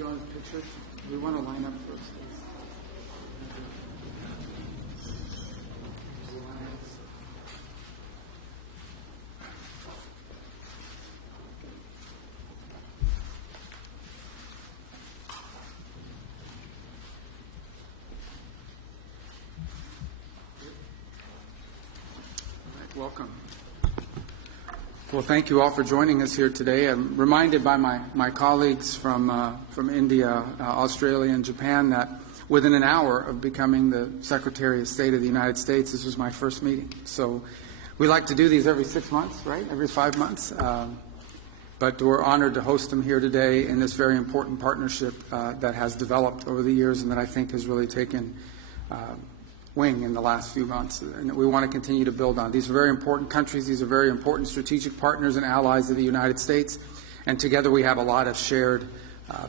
drawing pictures? We want to line up first. Welcome. Well, thank you all for joining us here today. I'm reminded by my colleagues from India, Australia, and Japan that within an hour of becoming the Secretary of State of the United States, this was my first meeting. So we like to do these every 6 months, right? Every 5 months. But we're honored to host them here today in this very important partnership that has developed over the years and that I think has really taken wing in the last few months, and we want to continue to build on. These are very important countries. These are very important strategic partners and allies of the United States, and together we have a lot of shared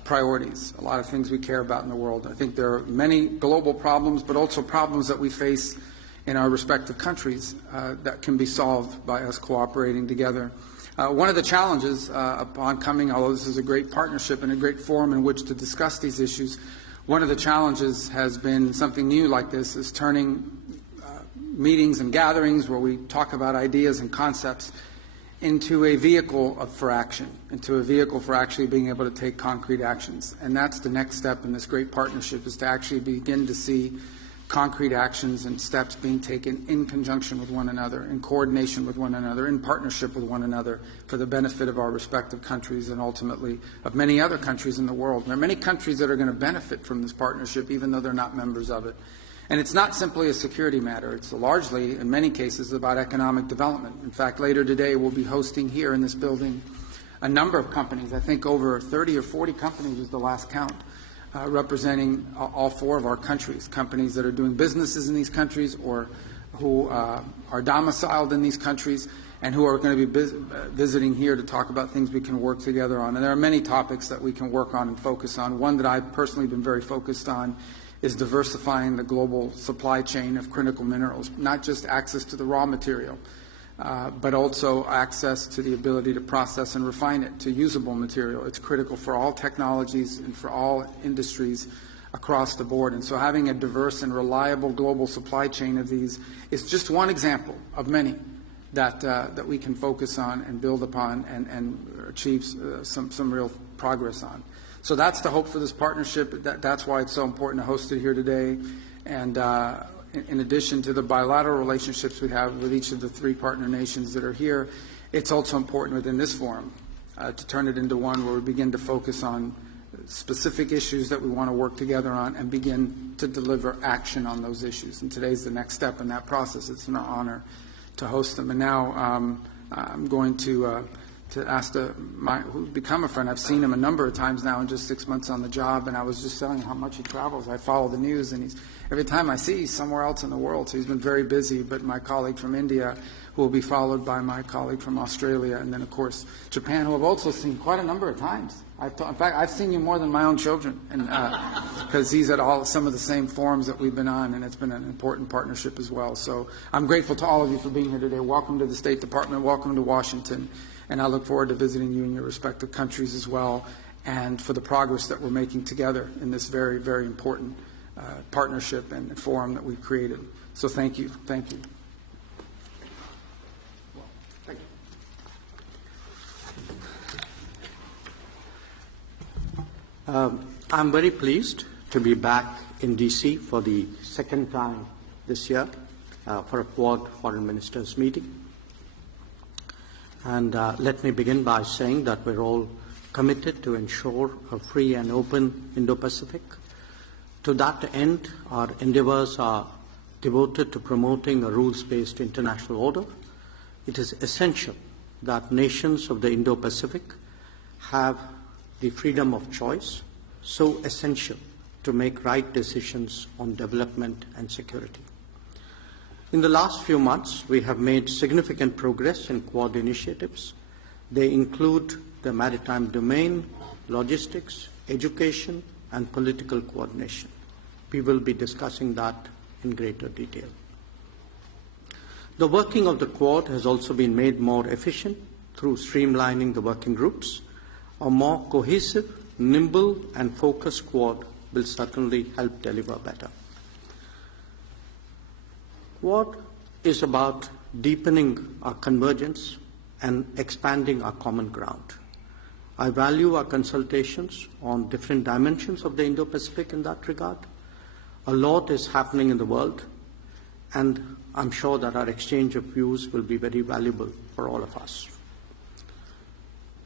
priorities, a lot of things we care about in the world. I think there are many global problems, but also problems that we face in our respective countries that can be solved by us cooperating together. One of the challenges upon coming, although this is a great partnership and a great forum in which to discuss these issues, one of the challenges has been something new like this, is turning meetings and gatherings where we talk about ideas and concepts into a vehicle for action, into a vehicle for actually being able to take concrete actions. And that's the next step in this great partnership, is to actually begin to see concrete actions and steps being taken in conjunction with one another, in coordination with one another, in partnership with one another for the benefit of our respective countries and ultimately of many other countries in the world. There are many countries that are going to benefit from this partnership even though they're not members of it. And it's not simply a security matter. It's largely, in many cases, about economic development. In fact, later today we'll be hosting here in this building a number of companies. I think over 30 or 40 companies was the last count. Representing all four of our countries, companies that are doing businesses in these countries or who are domiciled in these countries and who are going to be visiting here to talk about things we can work together on. And there are many topics that we can work on and focus on. One that I've personally been very focused on is diversifying the global supply chain of critical minerals, not just access to the raw material, but also access to the ability to process and refine it to usable material. It's critical for all technologies and for all industries across the board. And so having a diverse and reliable global supply chain of these is just one example of many that we can focus on and build upon and achieve some real progress on. So that's the hope for this partnership. That's why it's so important to host it here today. And in addition to the bilateral relationships we have with each of the three partner nations that are here, it's also important within this forum to turn it into one where we begin to focus on specific issues that we want to work together on and begin to deliver action on those issues. And today's the next step in that process. It's an honor to host them. And now I'm going to ask who's become a friend. I've seen him a number of times now in just 6 months on the job, and I was just telling him how much he travels. I follow the news, and every time I see he's somewhere else in the world, so he's been very busy. But my colleague from India, who will be followed by my colleague from Australia, and then, of course, Japan, who I've also seen quite a number of times. In fact, I've seen you more than my own children, because he's at some of the same forums that we've been on, and it's been an important partnership as well. So I'm grateful to all of you for being here today. Welcome to the State Department. Welcome to Washington. And I look forward to visiting you in your respective countries as well, and for the progress that we're making together in this very, very important partnership and forum that we've created. So thank you. Thank you. Thank you. I'm very pleased to be back in D.C. for the second time this year for a Quad Foreign Ministers meeting. And let me begin by saying that we're all committed to ensure a free and open Indo-Pacific. To that end, our endeavors are devoted to promoting a rules-based international order. It is essential that nations of the Indo-Pacific have the freedom of choice, so essential to make right decisions on development and security. In the last few months, we have made significant progress in Quad initiatives. They include the maritime domain, logistics, education, and political coordination. We will be discussing that in greater detail. The working of the Quad has also been made more efficient through streamlining the working groups. A more cohesive nimble and focused Quad will certainly help deliver better. Quad is about deepening our convergence and expanding our common ground. I value our consultations on different dimensions of the Indo-Pacific in that regard. A lot is happening in the world, and I'm sure that our exchange of views will be very valuable for all of us.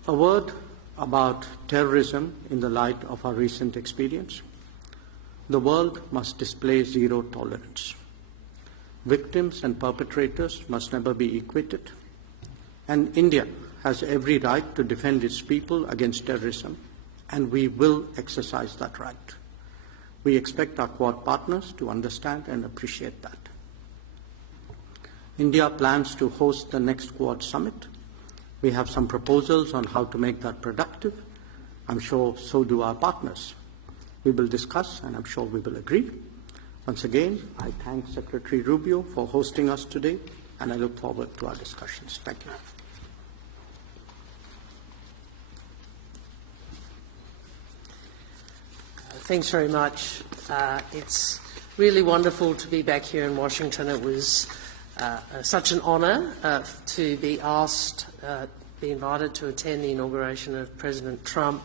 A word about terrorism in the light of our recent experience. The world must display zero tolerance. Victims and perpetrators must never be equated, and India has every right to defend its people against terrorism, and we will exercise that right. We expect our Quad partners to understand and appreciate that. India plans to host the next Quad summit. We have some proposals on how to make that productive. I'm sure so do our partners. We will discuss, and I'm sure we will agree. Once again, I thank Secretary Rubio for hosting us today, and I look forward to our discussions. Thank you. Thanks very much. It's really wonderful to be back here in Washington. It was such an honour to be asked, be invited to attend the inauguration of President Trump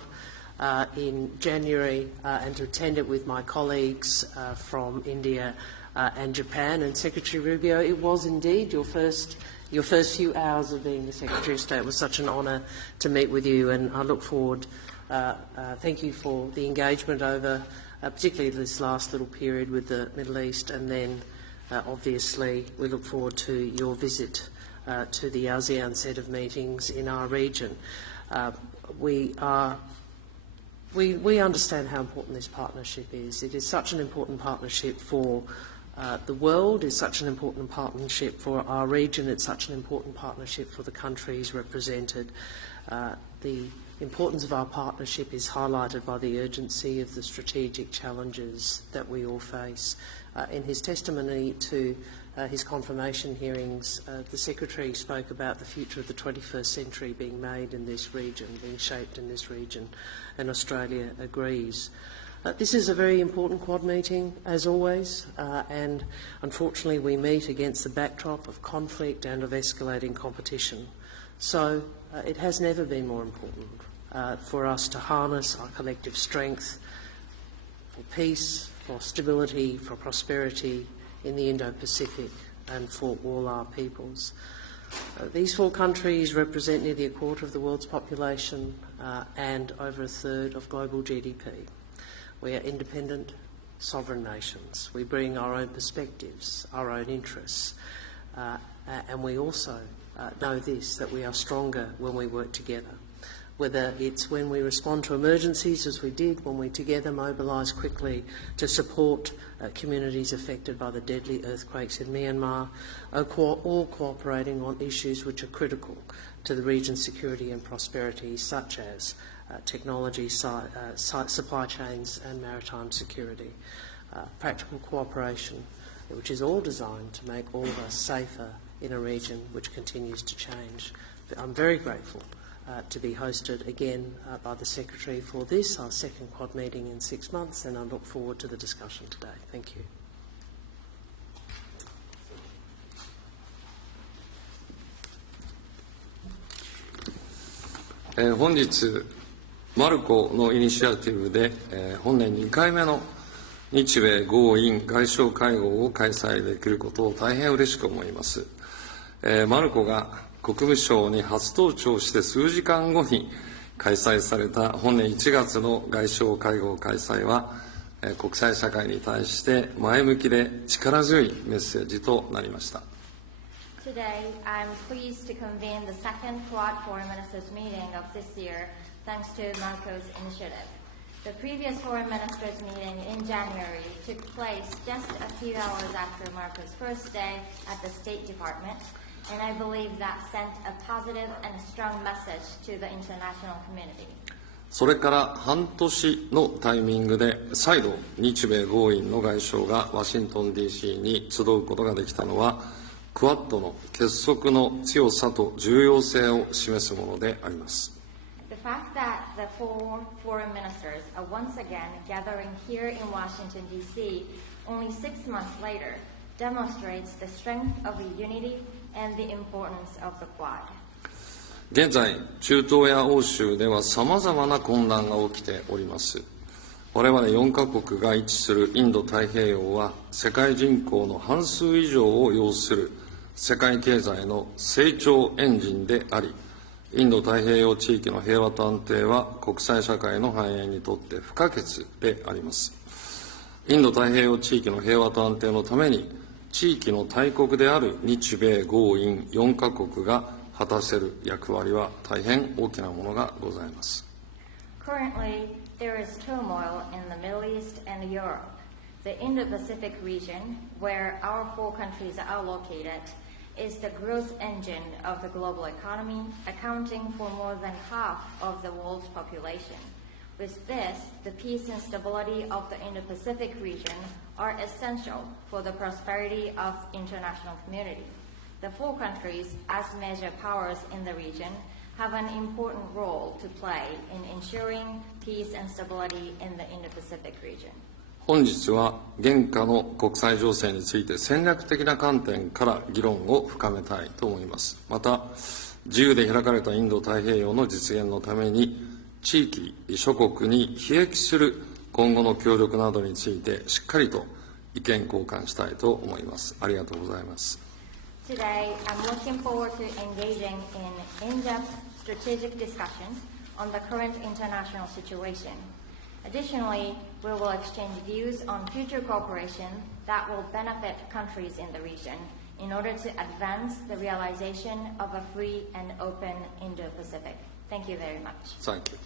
in January and to attend it with my colleagues from India and Japan. And Secretary Rubio, it was indeed your first few hours of being the Secretary of State. It was such an honour to meet with you, and I look forward. Thank you for the engagement over particularly this last little period with the Middle East, and then obviously we look forward to your visit to the ASEAN set of meetings in our region. We understand how important this partnership is. It is such an important partnership for the world, it's such an important partnership for our region, it's such an important partnership for the countries represented. The importance of our partnership is highlighted by the urgency of the strategic challenges that we all face. In his testimony to his confirmation hearings, the Secretary spoke about the future of the 21st century being made in this region, being shaped in this region, and Australia agrees. This is a very important Quad meeting, as always, and unfortunately we meet against the backdrop of conflict and of escalating competition. So it has never been more important for us to harness our collective strength for peace, for stability, for prosperity in the Indo-Pacific and for all our peoples. These four countries represent nearly a quarter of the world's population and over a third of global GDP. We are independent, sovereign nations. We bring our own perspectives, our own interests, and we also know this, that we are stronger when we work together. Whether it's when we respond to emergencies, as we did, when we together mobilise quickly to support communities affected by the deadly earthquakes in Myanmar, all cooperating on issues which are critical to the region's security and prosperity, such as technology, supply chains and maritime security. Practical cooperation, which is all designed to make all of us safer in a region which continues to change. I'm very grateful to be hosted again by the Secretary for this, our second Quad meeting in 6 months, and I look forward to the discussion today. Thank you. 本日、マルコのイニシアティブで、本年2回目の日米豪印外相会合を開催できることを大変嬉しく思います。マルコが国務省に初登庁して数時間後に開催された本年1月の外相会合開催は、国際社会に対して前向きで力強いメッセージとなりました。Today, I'm pleased to convene the second Quad Foreign Ministers meeting of this year, thanks to Marco's initiative. The previous Foreign Ministers meeting in January took place just a few hours after Marco's first day at the State Department, and I believe that sent a positive and strong message to the international community. それから半年のタイミングで再度日米豪印の外相がワシントン DC に集うことができたのはクアッドの結束の強さと重要性を示すものであります。The fact that the 4 foreign ministers are once again gathering here in Washington, D.C. only 6 months later demonstrates the strength of the unity and the importance of the Quad. 現在、中東や欧州では様々な混乱が起きております。我々4カ国が位置するインド太平洋は世界人口の半数以上を要する世界経済の成長エンジンであり、インド太平洋地域の平和と安定は国際社会の繁栄にとって不可欠であります。インド太平洋地域の平和と安定のために、地域の大国である日米豪印4カ国が果たせる役割は大変大きなものがございます。Currently, there is turmoil in the Middle East and Europe. The Indo-Pacific region, where our 4 countries are located, is the growth engine of the global economy, accounting for more than half of the world's population. With this, the peace and stability of the Indo-Pacific region are essential for the prosperity of international community. The 4 countries, as major powers in the region, have an important role to play in ensuring peace and stability in the Indo-Pacific region. 本日は現下の国際情勢について戦略的な観点から議論を深めたいと思います。また、自由で開かれたインド太平洋の実現のために、地域諸国に裨益する今後の協力などについてしっかりと意見交換したいと思います。ありがとうございます。Today, I'm looking forward to engaging in in-depth strategic discussions on the current international situation. Additionally, we will exchange views on future cooperation that will benefit countries in the region in order to advance the realization of a free and open Indo-Pacific. Thank you very much. Thank you.